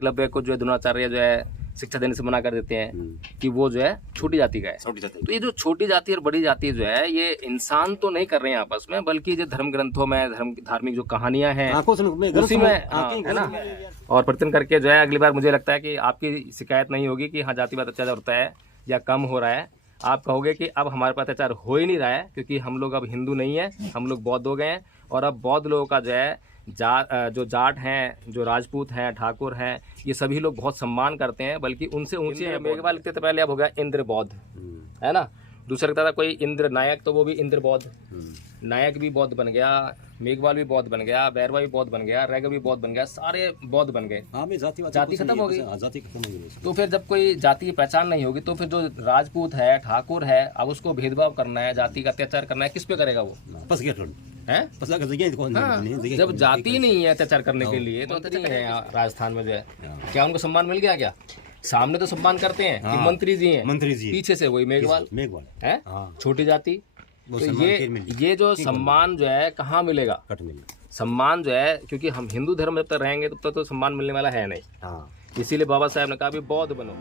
Club को जो है द्रोणाचार्य जो है शिक्षा देने से मना कर देते हैं कि वो जो है छोटी जाति का है। छोटी जाति। तो ये जो छोटी जाति और बड़ी जाति जो है ये इंसान तो नहीं कर रहे हैं आपस में, बल्कि जो धर्म ग्रंथों में धार्मिक जो कहानियां हैं उसी में है ना, और परिवर्तन करके जो है अगली बार मुझे लगता है कि आपकी शिकायत नहीं होगी कि हाँ जातिवाद अत्याचार होता है या कम हो रहा है। आप कहोगे कि अब हमारे पास अत्याचार हो ही नहीं रहा है, क्योंकि हम लोग अब हिंदू नहीं है, हम लोग बौद्ध हो गए हैं। और अब बौद्ध लोगों का जो है जो जाट हैं, जो राजपूत हैं, ठाकुर हैं, ये सभी लोग बहुत सम्मान करते हैं, बल्कि उनसे ऊंचे मेघवाल लिखते थे पहले, अब हो गया इंद्र बौद्ध, है ना। दूसरा लिखता था कोई इंद्र नायक, तो वो भी इंद्र बौद्ध, नायक भी बौद्ध बन गया, मेघवाल भी बौद्ध बन गया, बैरवा भी बौद्ध बन गया, रैग भी बौद्ध बन गया, सारे बौद्ध बन गए। जाति खत्म हो गई। तो फिर जब कोई जाति की पहचान नहीं होगी तो फिर जो राजपूत है, ठाकुर है, अब उसको भेदभाव करना है, जाति का अत्याचार करना है, किस पे करेगा वो है? जब जाति नहीं है अत्याचार करने के लिए तो नहीं है राजस्थान में जो है। क्या उनको सम्मान मिल गया? क्या सामने तो सम्मान करते हैं कि मंत्री जी हैं, मंत्री जी, पीछे से वही मेघवाल है, छोटी जाति। तो ये जो सम्मान जो है कहाँ मिलेगा? सम्मान जो है, क्योंकि हम हिंदू धर्म में जब तक रहेंगे तब तक तो सम्मान मिलने वाला है नहीं। इसीलिए बाबा साहब ने कहा भी बौद्ध बनो।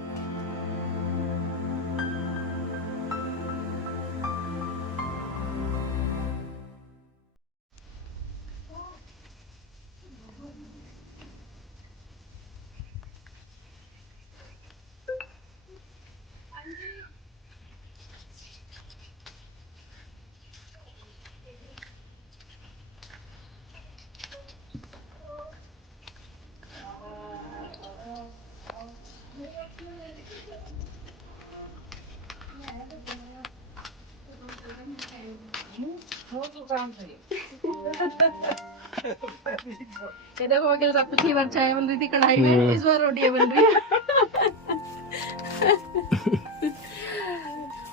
ये देखो वकील साहब, पिछली बार चाय बन रही थी कढ़ाई में, इस बार रोटियां बन रही है।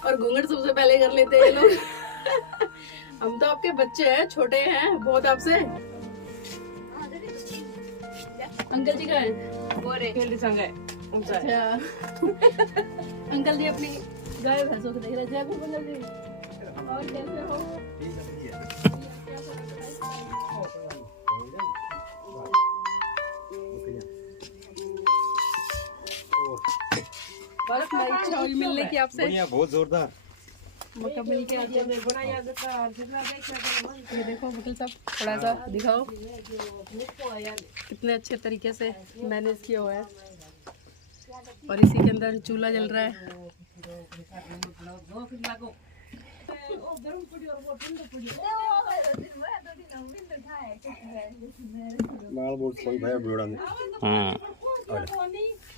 और घूंघट सबसे पहले कर लेते हैं ये लोग। हम तो आपके बच्चे हैं, छोटे हैं बहुत आपसे। अंकल जी का है अच्छा। अंकल जी अपनी गाय भैंसों को देख रहे थे। अंकल जी और कैसे हो? इच्छा हुई मिलने की आपसे। बहुत जोरदार मौका मिल के ये देखो वकील साहब, थोड़ा सा दिखाओ कितने अच्छे तरीके से मैनेज किया हुआ है। और इसी के अंदर चूल्हा जल रहा है।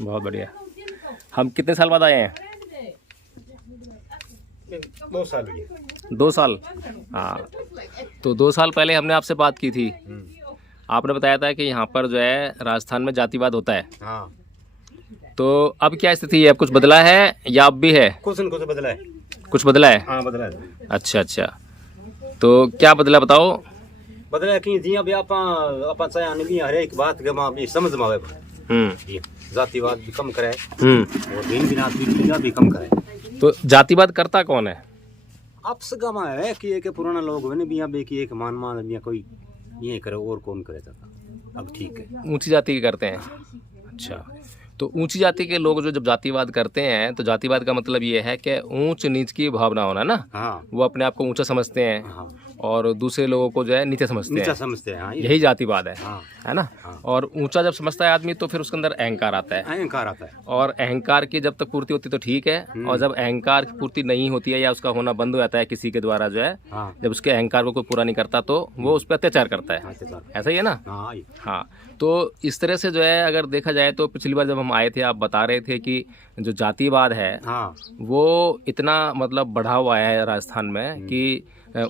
बहुत बढ़िया। हम कितने साल बाद आए हैं? 2 साल। 2 साल। हाँ, तो 2 साल पहले हमने आपसे बात की थी। आपने बताया था कि यहाँ पर जो है राजस्थान में जातिवाद होता है। हाँ। तो अब क्या स्थिति है? अब कुछ बदला है या अब भी है? कुछ बदला है। कुछ बदला है? हाँ, बदला है। अच्छा अच्छा, तो क्या बदला बताओ। बदला है कि जी अभी आप चाहे आने भी हर एक बात के मां भी समझ में आवे। जातिवाद भी कम करे और दिन बिना भी कम करे। तो जातिवाद करता कौन है? आपस गमा है कि एक पुराना लोग है बिया बे की एक मान बिया कोई ये करे और कौन करे था। अब ठीक है, ऊंची जाति के करते हैं। अच्छा, तो ऊंची जाति के लोग जो जब जातिवाद करते हैं तो जातिवाद का मतलब ये है कि ऊंच नीच की भावना होना ना। हाँ। वो अपने आप को ऊंचा समझते हैं। हाँ। और दूसरे लोगों को जो है नीचे समझते हैं। हाँ, यही जातिवाद है। हाँ। है ना। हाँ। और ऊंचा जब समझता है आदमी तो फिर उसके अंदर अहंकार आता है। और अहंकार की जब तक पूर्ति होती तो ठीक है, और जब अहंकार की पूर्ति नहीं होती है या उसका होना बंद हो जाता है किसी के द्वारा जो है, जब उसके अहंकार को कोई पूरा नहीं करता तो वो उस पर अत्याचार करता है। ऐसा ही है ना। हाँ, तो इस तरह से जो है अगर देखा जाए तो पिछली बार जब हम आए थे आप बता रहे थे कि जो जातिवाद है वो इतना मतलब बढ़ा हुआ है राजस्थान में कि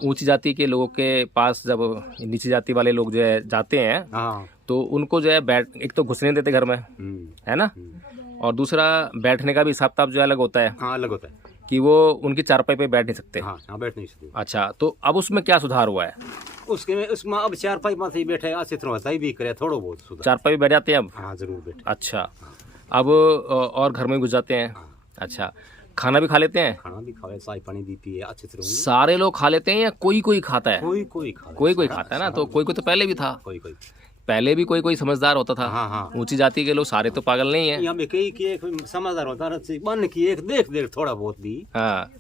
ऊंची जाति के लोगों के पास जब नीची जाति वाले लोग जो है जाते हैं तो उनको जो है एक तो घुसने देते घर में, है ना, और दूसरा बैठने का भी हिसाब किताब जो अलग होता है। अलग होता है कि वो उनकी चारपाई पे बैठ नहीं सकते। बैठ नहीं सकते। अच्छा, तो अब उसमें क्या सुधार हुआ है? उसमें अब चारपाई पर बैठे अच्छी तरह भी करे, थोड़ा बहुत सुधार। चारपाई पे बैठ जाते हैं अब? हाँ, जरूर बैठे। अच्छा, अब और घर में घुस जाते हैं। अच्छा, खाना भी खा लेते हैं? खाना भी खा, चाय पानी भी पिए अच्छी तरह। सारे लोग खा लेते हैं या कोई खाता है? कोई खाता है ना। तो कोई तो पहले भी था। पहले भी कोई कोई समझदार होता था। हाँ हाँ, ऊंची जाति के लोग सारे तो पागल नहीं है। यहाँ में कई की एक समझदार होता है, बन की एक देख देख थोड़ा बहुत भी हाँ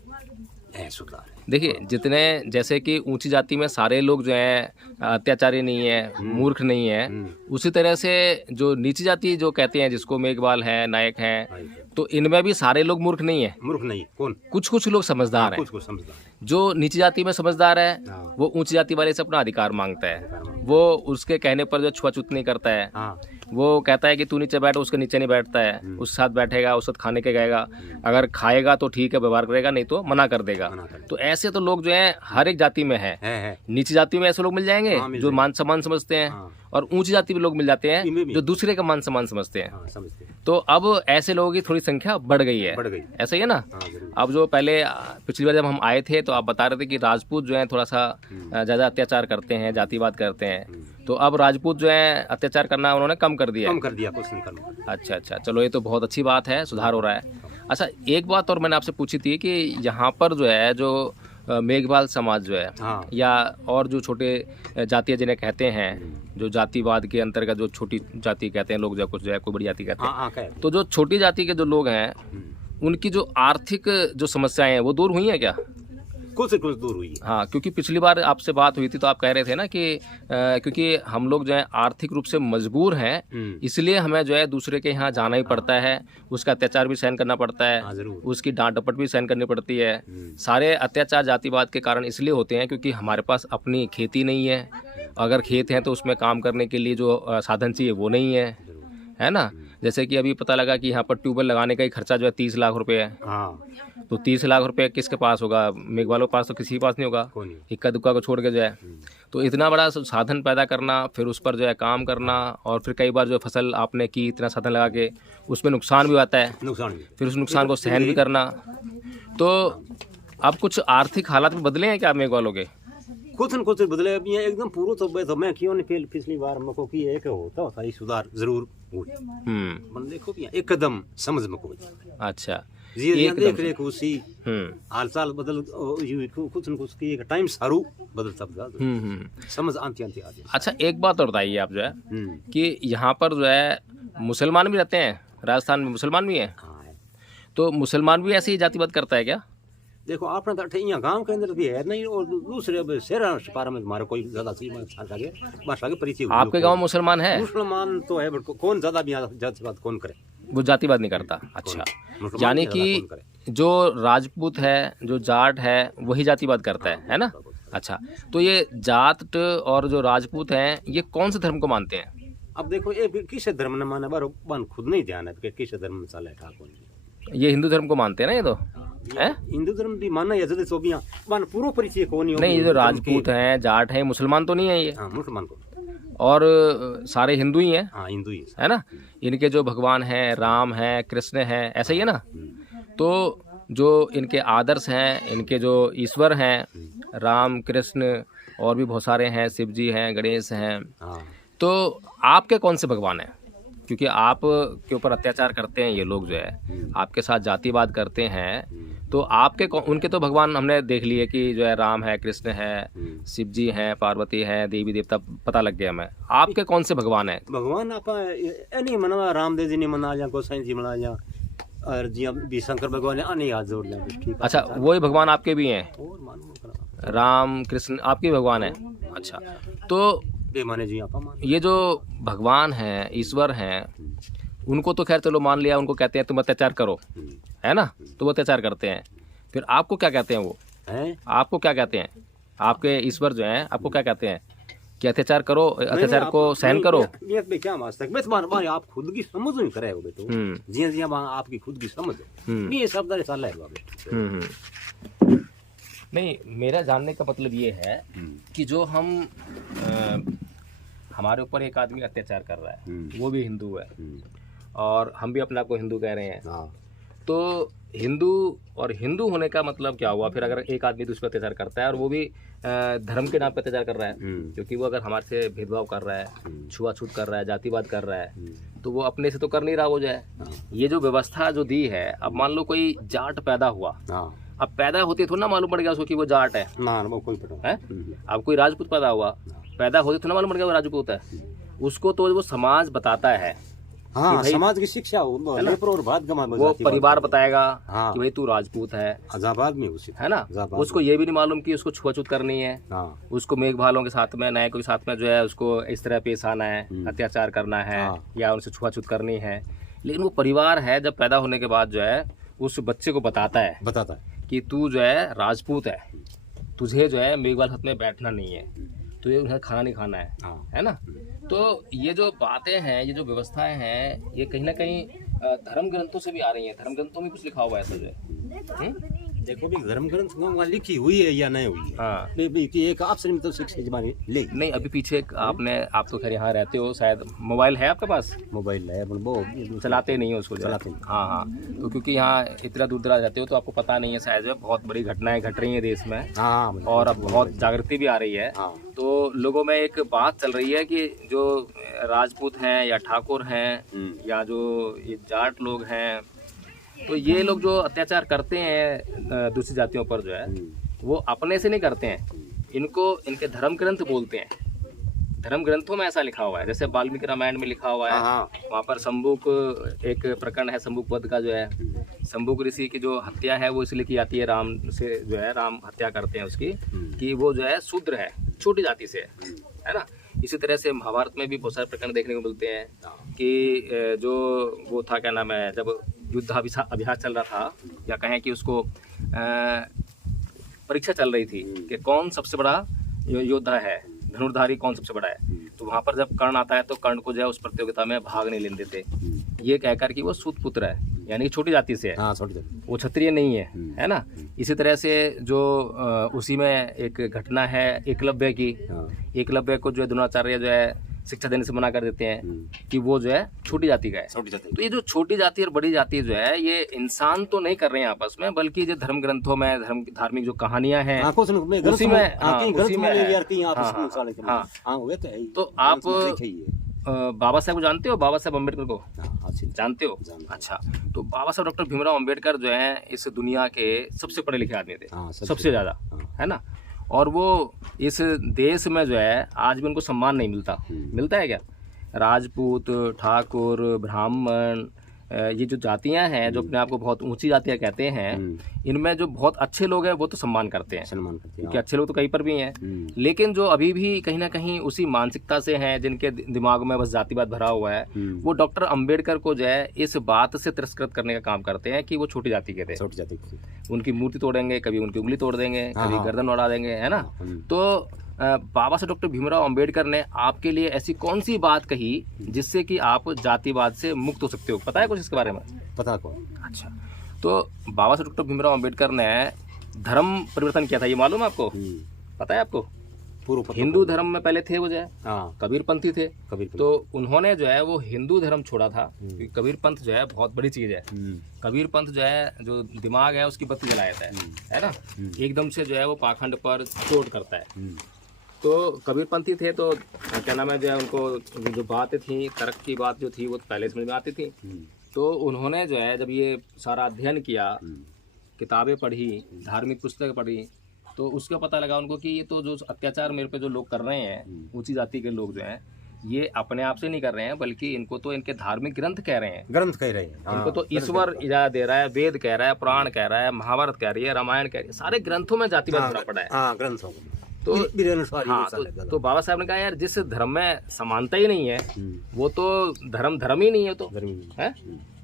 है सुधार है। देखिए, जितने जैसे कि ऊंची जाति में सारे लोग जो हैं अत्याचारी नहीं है, मूर्ख नहीं है, उसी तरह से जो नीची जाति जो कहते हैं, जिसको मेघवाल है, नायक हैं, तो इनमें भी सारे लोग मूर्ख नहीं है। मूर्ख नहीं कौन, कुछ कुछ लोग समझदार हैं। कुछ कुछ समझदार है। जो नीची जाति में समझदार है हाँ। वो ऊंची जाति वाले से अपना अधिकार मांगता है। वो उसके कहने पर जो छुआछूत नहीं करता है। हाँ वो कहता है कि तू नीचे बैठ, उसके नीचे नहीं बैठता है, उसके साथ बैठेगा, उसके साथ खाने के गएगा, अगर खाएगा तो ठीक है व्यवहार करेगा, नहीं तो मना कर देगा। तो ऐसे तो लोग जो है हर एक जाति में है। नीची जाति में ऐसे लोग मिल जाएंगे जो मान सम्मान समझते हैं, और ऊंची जाति में लोग मिल जाते हैं जो दूसरे का मान सम्मान समझते हैं। समझते हैं। तो अब ऐसे लोगों की थोड़ी संख्या बढ़ गई है। बढ़ गई। ऐसा ही है ना। हाँ, जरूर। अब जो पहले पिछली बार जब हम आए थे तो आप बता रहे थे कि राजपूत जो है थोड़ा सा ज़्यादा अत्याचार करते हैं, जातिवाद करते हैं, तो अब राजपूत जो है अत्याचार करना उन्होंने कम कर दिया। कम कर दिया, कुछ नहीं करना। अच्छा अच्छा, चलो ये तो बहुत अच्छी बात है, सुधार हो रहा है। अच्छा, एक बात और मैंने आपसे पूछी थी कि यहाँ पर जो है जो मेघवाल समाज जो है, हाँ। या और जो छोटे जातियाँ जिन्हें कहते हैं, जो जातिवाद के अंतर्गत जो छोटी जाति कहते हैं लोग, जो कुछ जो है कोई बड़ी जाति कहते हैं, हाँ हाँ, तो जो छोटी जाति के जो लोग हैं उनकी जो आर्थिक जो समस्याएं हैं वो दूर हुई हैं क्या? कुछ दूर हुई है। हाँ, क्योंकि पिछली बार आपसे बात हुई थी तो आप कह रहे थे ना कि क्योंकि हम लोग जो है आर्थिक रूप से मजबूर हैं, इसलिए हमें जो है दूसरे के यहाँ जाना ही पड़ता है, उसका अत्याचार भी सहन करना पड़ता है, उसकी डांट डपट भी सहन करनी पड़ती है। सारे अत्याचार जातिवाद के कारण इसलिए होते हैं क्योंकि हमारे पास अपनी खेती नहीं है, अगर खेत हैं तो उसमें काम करने के लिए जो साधन चाहिए वो नहीं है ना। जैसे कि अभी पता लगा कि यहाँ पर ट्यूबवेल लगाने का ही खर्चा जो है 30 लाख रुपए है। हाँ। तो 30 लाख रुपए किसके पास होगा? मेघवालों के पास तो किसी के पास नहीं होगा, इक्का दुक्का को छोड़ के जो है। तो इतना बड़ा साधन पैदा करना, फिर उस पर जो है काम करना, और फिर कई बार जो फसल आपने की इतना साधन लगा के उसमें नुकसान भी आता है, फिर उस नुकसान को सहन भी करना। तो अब कुछ आर्थिक हालात में बदले हैं क्या मेघवालों के? कुछ न कुछ बदले अभी हैं, एकदम पूरा तो मैं क्यों नहीं पिछली बार मको की एक होता ही सुधार जरूर हुई। मन देखो भी एक कदम समझ मको। अच्छा, जी देख रेख उसी हाल चाल बदल कुछ न कुछ की एक टाइम सारू बदल सब समझ आंती आ जाए। अच्छा, एक बात और बताइए आप जो है कि यहाँ पर जो है मुसलमान भी रहते हैं, राजस्थान में मुसलमान भी हैं, तो मुसलमान भी ऐसे ही जातिवाद करता है क्या? देखो आपने तो यहाँ गांव के अंदर भी है नहीं, और दूसरे शहर पारा में हमारे कोई ज्यादा भाषा के परिचय। आपके गांव मुसलमान है? मुसलमान तो है, कौन ज्यादा भी जातिवाद कौन करे, वो जातिवाद नहीं करता। अच्छा, यानी कि जो राजपूत है, जो जाट है, वही जातिवाद करता है ना। अच्छा, तो ये जाट और जो राजपूत हैं ये कौन से धर्म को मानते हैं? अब देखो ये किस धर्म ने माना बार खुद नहीं ध्यान है कि किस धर्म में चले ठाकुर। ये हिंदू धर्म को मानते हैं ना, ये तो है हिंदू धर्म भी मानना है, जैसे सोबियां मान पूरा परिचय कौन है। नहीं, ये जो राजपूत हैं, जाट हैं, मुसलमान तो नहीं है ये? मुसलमान को, और सारे हिंदू ही हैं। हाँ, हिंदू ही है ना। इनके जो भगवान हैं, राम हैं, कृष्ण हैं, ऐसा ही है ना। तो जो इनके आदर्श हैं, इनके जो ईश्वर हैं, राम कृष्ण और भी बहुत सारे हैं, शिव जी हैं, गणेश हैं, तो आपके कौन से भगवान हैं? क्योंकि आप के ऊपर अत्याचार करते हैं ये लोग, जो है आपके साथ जातिवाद करते हैं, तो आपके उनके तो भगवान हमने देख लिए कि जो है राम है, कृष्ण है, शिव जी हैं, पार्वती हैं, देवी देवता पता लग गया हमें। आपके कौन से भगवान हैं? भगवान आप नहीं मना, रामदेव जी ने मना जा, गोसाई जी मना जा, और जी भी शंकर भगवान ने हाथ जोड़ लिया। ठीक। अच्छा, वही भगवान आपके भी हैं? राम कृष्ण आपके भगवान हैं। अच्छा, तो माने जी ये जो भगवान हैं, ईश्वर हैं, उनको तो खैर चलो मान लिया, उनको कहते हैं तुम अत्याचार करो, है ना, तो वो अत्याचार करते हैं। फिर आपको क्या कहते हैं वो है? आपको क्या कहते हैं? आपके ईश्वर जो हैं आपको क्या कहते हैं कि अत्याचार करो, अत्याचार को सहन करो? क्या आप खुद की समझ नहीं करे हो बेटो, जी जी आपकी खुद की समझ ये शब्द नहीं, मेरा जानने का मतलब ये है कि जो हम हमारे ऊपर एक आदमी अत्याचार कर रहा है, वो भी हिंदू है और हम भी अपने आप को हिंदू कह रहे हैं, तो हिंदू और हिंदू होने का मतलब क्या हुआ? फिर अगर एक आदमी दूसरे पर अत्याचार करता है और वो भी धर्म के नाम पर अत्याचार कर रहा है, क्योंकि वो अगर हमारे से भेदभाव कर रहा है, छुआछूत कर रहा है, जातिवाद कर रहा है, तो वो अपने से तो कर नहीं रहा वो जो है। ये जो व्यवस्था जो दी है, अब मान लो कोई जाट पैदा हुआ, अब पैदा होते थोड़ा ना मालूम पड़ गया उसको कि वो जाट है। अब कोई राजपूत पैदा हुआ, पैदा होते थोड़ा मालूम पड़ गया वो राजपूत है। उसको तो वो समाज बताता है। हाँ, समाज की शिक्षा और बात वो परिवार बताएगा हाँ, कि भाई तू राजपूत है, अजाबाद में उसी है ना। उसको ये भी नहीं मालूम कि उसको छुआछूत करनी है, हाँ, उसको मेघभालों के साथ में नए कोई साथ में जो है उसको इस तरह पेश आना है, अत्याचार करना है या उनसे छुआछूत करनी है। लेकिन वो परिवार है जब पैदा होने के बाद जो है उस बच्चे को बताता है कि तू जो है राजपूत है, तुझे जो है मेघवाल हाथ में बैठना नहीं है, तुझे उन्हें खाना नहीं खाना है ना। तो ये जो बातें हैं, ये जो व्यवस्थाएं हैं, ये कहीं ना कहीं धर्म ग्रंथों से भी आ रही हैं। धर्म ग्रंथों में कुछ लिखा हुआ है ऐसा जो है। देखो भी धर्म ग्रंथ लिखी हुई है या नहीं हुई है, हाँ, कि एक आपसे मतलब शिक्षा जमाने ले नहीं। अभी पीछे आप तो खैर यहाँ रहते हो, शायद मोबाइल है आपके पास? मोबाइल है, वो चलाते नहीं हो उसको? चलाते नहीं। हाँ हाँ, तो क्योंकि यहाँ इतना दूर दराज रहते हो तो आपको पता नहीं है शायद जो है बहुत बड़ी घटनाएं घट रही हैं देश में। हाँ, और अब बहुत जागृति भी आ रही है। हाँ, तो लोगों में एक बात चल रही है कि जो राजपूत हैं या ठाकुर हैं या जो ये जाट लोग हैं, तो ये लोग जो अत्याचार करते हैं दूसरी जातियों पर जो है वो अपने से नहीं करते हैं, इनको इनके धर्म ग्रंथ बोलते हैं। धर्म ग्रंथों में ऐसा लिखा हुआ है, जैसे वाल्मीकि रामायण में लिखा हुआ है। वहाँ पर शंबुक एक प्रकरण है, शंबुक वध का जो है, शंबुक ऋषि की जो हत्या है वो इसलिए की जाती है, राम से जो है राम हत्या करते हैं उसकी, कि वो जो है शूद्र है, छोटी जाति से है ना। इसी तरह से महाभारत में भी बहुत सारे प्रकरण देखने को मिलते हैं कि जो वो था, क्या नाम है, जब युद्ध अभ्यास चल रहा था, या कहें कि उसको परीक्षा चल रही थी कि कौन सबसे बड़ा योद्धा है, धनुर्धारी कौन सबसे बड़ा है, तो वहाँ पर जब कर्ण आता है तो कर्ण को जो है उस प्रतियोगिता में भाग नहीं लेने देते, ये कहकर कि वो सूत पुत्र है, यानी कि छोटी जाति से है, वो क्षत्रिय नहीं है ना। इसी तरह से जो उसी में एक घटना है एकलव्य की, एकलव्य को जो है द्रोणाचार्य जो है शिक्षा देने से मना कर देते हैं कि वो जो है छोटी जाति का है। तो ये जो छोटी जाति और बड़ी जाति जो है ये इंसान तो नहीं कर रहे हैं आपस में, बल्कि जो धर्म ग्रंथों में धार्मिक जो कहानियां हैं उसी में तो आप बाबा साहब को जानते हो? बाबा साहब अम्बेडकर को जानते हो? अच्छा, तो बाबा साहब डॉक्टर भीमराव अम्बेडकर जो है इस दुनिया के सबसे पढ़े लिखे आदमी थे, सबसे ज्यादा, है ना। और वो इस देश में जो है आज भी उनको सम्मान नहीं मिलता है क्या? राजपूत, ठाकुर, ब्राह्मण, ये जो जातियां हैं जो अपने आप को बहुत ऊंची जातियां कहते हैं, इनमें जो बहुत अच्छे लोग हैं वो तो सम्मान करते हैं, क्योंकि अच्छे लोग तो कहीं पर भी हैं। लेकिन जो अभी भी कहीं ना कहीं उसी मानसिकता से हैं, जिनके दिमाग में बस जातिवाद भरा हुआ है, वो डॉक्टर अंबेडकर को जो है इस बात से तिरस्कृत करने का काम करते हैं कि वो छोटी जाति के थे, उनकी मूर्ति तोड़ेंगे, कभी उनकी उंगली तोड़ देंगे, कभी गर्दन उड़ा देंगे, है ना। तो बाबा साहब डॉक्टर भीमराव अंबेडकर ने आपके लिए ऐसी कौन सी बात कही जिससे कि आप जातिवाद से मुक्त हो सकते हो? पता है कुछ इसके बारे में? पता को? अच्छा, तो बाबा साहब डॉक्टर भीमराव अंबेडकर ने धर्म परिवर्तन किया था, ये मालूम है आपको? पता है आपको? हिंदू धर्म में पहले थे वो जो है कबीरपंथी थे, तो उन्होंने जो है वो हिंदू धर्म छोड़ा था। कबीर पंथ जो है बहुत बड़ी चीज है। कबीर पंथ जो है जो दिमाग है उसकी बत्ती जला देता है ना, एकदम से जो है वो पाखंड पर चोट करता है। तो कबीरपंथी थे तो क्या नाम है जो है उनको जो बातें थी, तर्क की बात जो थी वो पहले समझ में आती थी। तो उन्होंने जो है जब ये सारा अध्ययन किया, किताबें पढ़ी, धार्मिक पुस्तक पढ़ी, तो उसका पता लगा उनको कि ये तो जो अत्याचार मेरे पे जो लोग कर रहे हैं, ऊंची जाति के लोग जो हैं, ये अपने आप से नहीं कर रहे हैं, बल्कि इनको तो इनके धार्मिक ग्रंथ कह रहे हैं, इनको तो ईश्वर इजाजत दे रहा है, वेद कह रहा है, पुराण कह रहा है, महाभारत कह रही है, रामायण कह रही है, सारे ग्रंथों में जातिवाद भरा पड़ा है ग्रंथों। तो बाबा साहब ने कहा यार जिस धर्म में समानता ही नहीं है वो तो धर्म ही नहीं है, तो है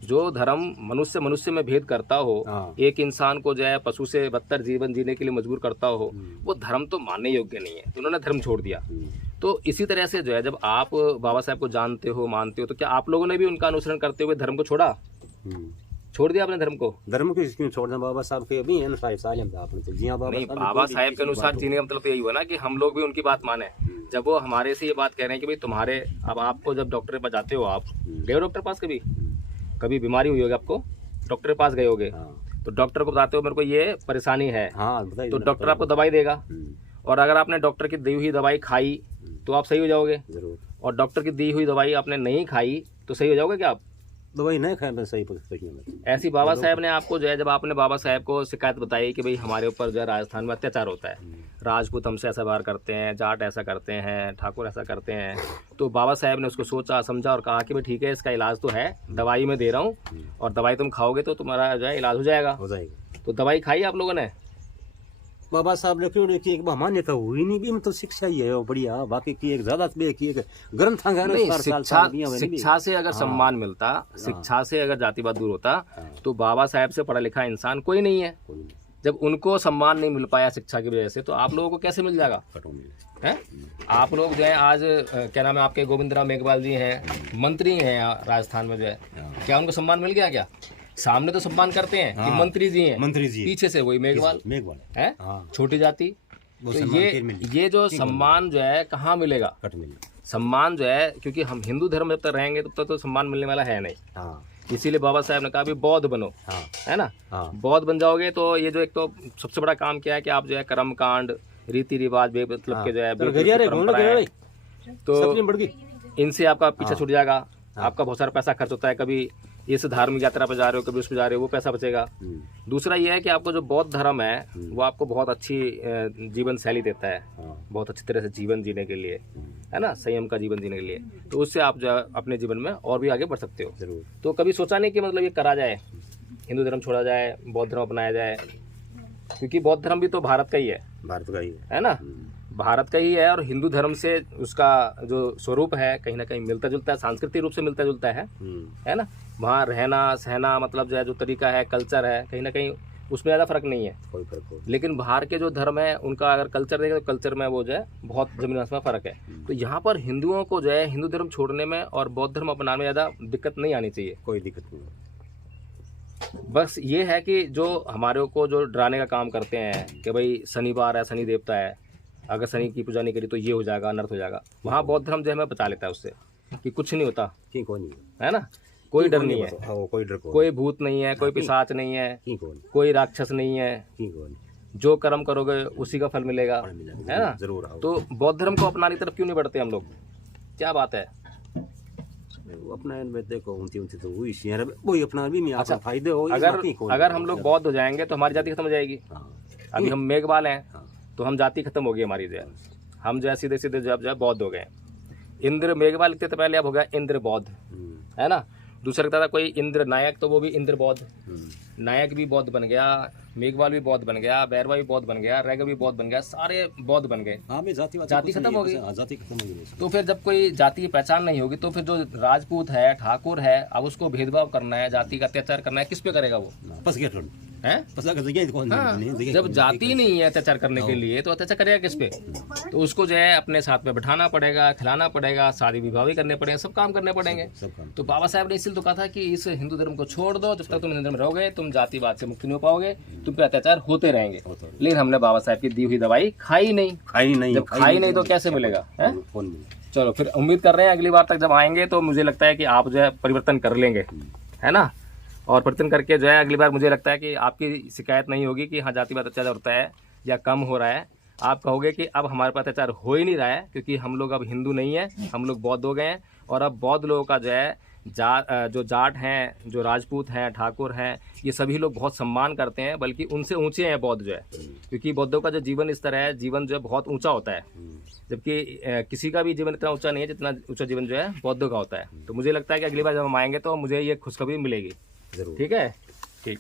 जो धर्म मनुष्य में भेद करता हो, एक इंसान को जो है पशु से बदतर जीवन जीने के लिए मजबूर करता हो, वो धर्म तो मानने योग्य नहीं है। उन्होंने धर्म छोड़ दिया। तो इसी तरह से जो है जब आप बाबा साहब को जानते हो, मानते हो, तो क्या आप लोगों ने भी उनका अनुसरण करते हुए धर्म को छोड़ा? छोड़ दिया आपने धर्म को? धर्म को क्यों छोड़ना? बाबा साहब के अभी अनुसार बाबा साहब के अनुसार जीने का मतलब तो यही हुआ ना कि हम लोग भी उनकी बात माने। जब वो हमारे से ये बात कह रहे हैं कि भाई तुम्हारे, अब आपको जब डॉक्टर के पास जाते हो, आप गए हो डॉक्टर पास, कभी बीमारी हुई होगी आपको, डॉक्टर के पास गए होगे, तो डॉक्टर को बताते हो मेरे को ये परेशानी है, तो डॉक्टर आपको दवाई देगा, और अगर आपने डॉक्टर की दी हुई दवाई खाई तो आप सही हो जाओगे, और डॉक्टर की दी हुई दवाई आपने नहीं खाई तो सही हो जाओगे क्या आप? दवाई नहीं खाए बस सही पकड़। ऐसी बाबा साहब ने आपको जो है, जब आपने बाबा साहब को शिकायत बताई कि भाई हमारे ऊपर जो है राजस्थान में अत्याचार होता है, राजपूत हमसे ऐसा व्यवहार करते हैं, जाट ऐसा करते हैं, ठाकुर ऐसा करते हैं, तो बाबा साहब ने उसको सोचा समझा और कहा कि भाई ठीक है, इसका इलाज तो है, दवाई मैं दे रहा हूँ और दवाई तुम खाओगे तो तुम्हारा जो है इलाज हो जाएगा। तो दवाई खाई आप लोगों ने? बाबा साहब ने क्यों की एक मान्यता हुई नहीं भी, मतलब शिक्षा ही है वो बढ़िया, बाकी की एक ज्यादा की एक ग्रंथ शिक्षा से अगर सम्मान मिलता, शिक्षा से अगर जातिवाद दूर होता, तो बाबा साहब से पढ़ा लिखा इंसान कोई नहीं है। जब उनको सम्मान नहीं मिल पाया शिक्षा की वजह से, तो आप लोगों को कैसे मिल जाएगा? हैं? आप लोग जो है आज क्या नाम है आपके, गोविंद राव मेघवाल जी हैं, मंत्री हैं राजस्थान में जो है, क्या उनको सम्मान मिल गया? क्या सामने तो सम्मान करते हैं कि मंत्री जी हैं, मंत्री जी, पीछे से वही मेघवाल है, छोटी जाति। तो ये जो सम्मान जो है कहाँ मिलेगा? सम्मान जो है, क्योंकि हम हिंदू धर्म में जब तक रहेंगे तब तक तो सम्मान मिलने वाला है नहीं। इसीलिए बाबा साहब ने कहा भी बौद्ध बनो, है ना? बौद्ध बन जाओगे तो ये जो एक तो सबसे बड़ा काम क्या है कि आप जो है कर्म कांड, रीति रिवाज, मतलब के जो है तो इनसे आपका पीछा छूट जाएगा। आपका बहुत सारा पैसा खर्च होता है, कभी इस धार्मिक यात्रा पर जा रहे हो, कभी उस पर जा रहे हो, वो पैसा बचेगा। दूसरा ये है कि आपको जो बौद्ध धर्म है वो आपको बहुत अच्छी जीवन शैली देता है, बहुत अच्छी तरह से जीवन जीने के लिए, है ना, संयम का जीवन जीने के लिए। तो उससे आप जो है अपने जीवन में और भी आगे बढ़ सकते हो। जरूर। तो कभी सोचा नहीं कि मतलब ये करा जाए, हिंदू धर्म छोड़ा जाए, बौद्ध धर्म अपनाया जाए? क्योंकि बौद्ध धर्म भी तो भारत का ही है, भारत का ही है ना, भारत का ही है। और हिंदू धर्म से उसका जो स्वरूप है कहीं ना कहीं मिलता जुलता है, सांस्कृतिक रूप से मिलता जुलता है ना। वहाँ रहना सहना, मतलब जो है जो तरीका है, कल्चर है, कहीं ना कहीं उसमें ज़्यादा फर्क नहीं है, कोई फर्क हो। लेकिन बाहर के जो धर्म है उनका अगर कल्चर देखें तो कल्चर में वो जो है बहुत जमीन आसमान फर्क है। तो यहाँ पर हिंदुओं को जो है हिंदू धर्म छोड़ने में और बौद्ध धर्म अपनाने में ज़्यादा दिक्कत नहीं आनी चाहिए, कोई दिक्कत नहीं। बस ये है कि जो हमारे को जो डराने का काम करते हैं कि भाई शनिवार है, शनि देवता है, अगर शनि की पूजा नहीं करी तो ये हो जाएगा, अनर्थ हो जाएगा। वहाँ बौद्ध धर्म जो है हमें बचा लेता है उससे कि कुछ नहीं होता, है ना, कोई डर नहीं है, कोई भूत नहीं है, कोई पिशाच नहीं है, कोई राक्षस नहीं है, जो कर्म करोगे उसी का फल मिलेगा, है ना। जरूर। तो बौद्ध धर्म को अपनाने की तरफ क्यों नहीं बढ़ते हम लोग? क्या बात है? अपना देखो तो वही अपना भी नहीं। अच्छा, फायदे हो अगर हम लोग बौद्ध हो जाएंगे तो हमारी जाति खत्म हो जाएगी। अभी हम मेघवाल हैं तो हम जाति खत्म हो गई हमारी, जो है हम जो है सीधे सीधे जो है बौद्ध हो गए। इंद्र मेघवाल लिखते थे पहले, अब हो गया इंद्र बौद्ध, है ना। दूसरा कहता था कोई इंद्र नायक, तो वो भी इंद्र बौद्ध, नायक भी बौद्ध बन गया, मेघवाल भी बौद्ध बन गया, बैरवा भी बौद्ध बन गया, रैगर भी बौद्ध बन गया, सारे बौद्ध बन गए। जाति खत्म हो गई। तो फिर जब कोई जाति की पहचान नहीं होगी तो फिर जो राजपूत है, ठाकुर है, अब उसको भेदभाव करना है, जाति का अत्याचार करना है, किस पे करेगा वो? है? जब जाति नहीं है अत्याचार करने के लिए तो अत्याचार करेगा किस पे? तो उसको जो है अपने साथ में बैठाना पड़ेगा, खिलाना पड़ेगा, शादी विवाह भी करने पड़ेंगे, सब काम करने पड़ेंगे। तो बाबा साहब ने इसलिए तो कहा था कि इस हिंदू धर्म को छोड़ दो, जब तक तुम हिंदू धर्म रहोगे तुम जातिवाद से मुक्ति नहीं हो पाओगे, तुम पे अत्याचार होते रहेंगे। लेकिन हमने बाबा साहब की दी हुई दवाई खाई नहीं। जब खाई नहीं तो कैसे मिलेगा? चलो फिर उम्मीद कर रहे हैं अगली बार तक जब आएंगे तो मुझे लगता है कि आप जो है परिवर्तन कर लेंगे, है ना। और परिवर्तन करके जो है अगली बार मुझे लगता है कि आपकी शिकायत नहीं होगी कि हाँ जातिवाद अत्याचार होता है या कम हो रहा है। आप कहोगे कि अब हमारे पास अत्याचार हो ही नहीं रहा है, क्योंकि हम लोग अब हिंदू नहीं है, हम लोग बौद्ध हो गए हैं। और अब बौद्ध लोगों का जो है जो जाट हैं, जो राजपूत हैं, ठाकुर हैं, ये सभी लोग बहुत सम्मान करते हैं, बल्कि उनसे ऊंचे हैं बौद्ध जो है, क्योंकि बौद्धों का जो जीवन स्तर है, जीवन जो है बहुत ऊंचा होता है, जबकि किसी का भी जीवन इतना ऊंचा नहीं है जितना ऊंचा जीवन जो है बौद्धों का होता है। तो मुझे लगता है कि अगली बार जब हम आएंगे तो मुझे ये खुशखबरी मिलेगी। ठीक है, ठीक।